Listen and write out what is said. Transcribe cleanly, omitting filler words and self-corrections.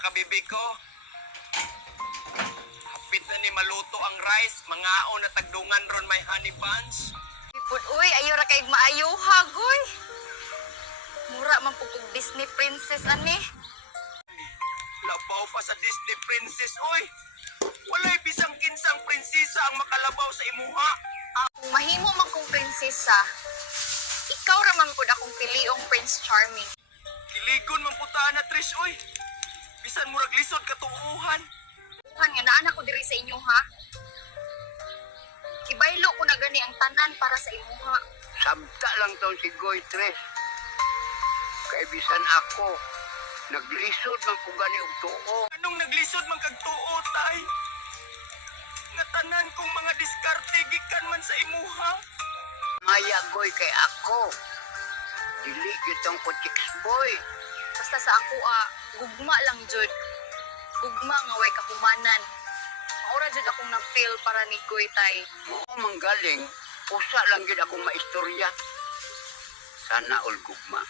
kabibi ko. Hapit na ni maluto ang rice, mangao na tagdungan ron may honey buns. Ipod, uy, ayaw ra kay maayo hagoy. Mura man po kong Disney princess, ani. Labaw pa sa Disney princess, oy. Walay bisang kinsang prinsesa ang makalabaw sa imuha. Kung mahimo man kong prinsesa, ikaw raman po akong piliong Prince Charming. Kiligon man putaan na, Trish, oy. Bisan murag lisod katuuhan. Tuhan nga, naanak ko diri sa inyo, ha? Ibaylo ko na gani ang tanan para sa imuha. Sabta lang to si Goy Tres. Kay bisan ako, naglisod man ko gani og tuo. Anong naglisod man kag tuo, tay? Nga tanan kong mga diskarte gikan man sa imuha. Maya Goy kay ako. Dili gitong ko chicks boy. Basta sa ako, gugma lang, Jud. Gugma nga way kahumanan. Maura jud akong na-feel para ni Goy, tay. Oo manggaling, usa lang gid akong maistorya. Sana all gugma.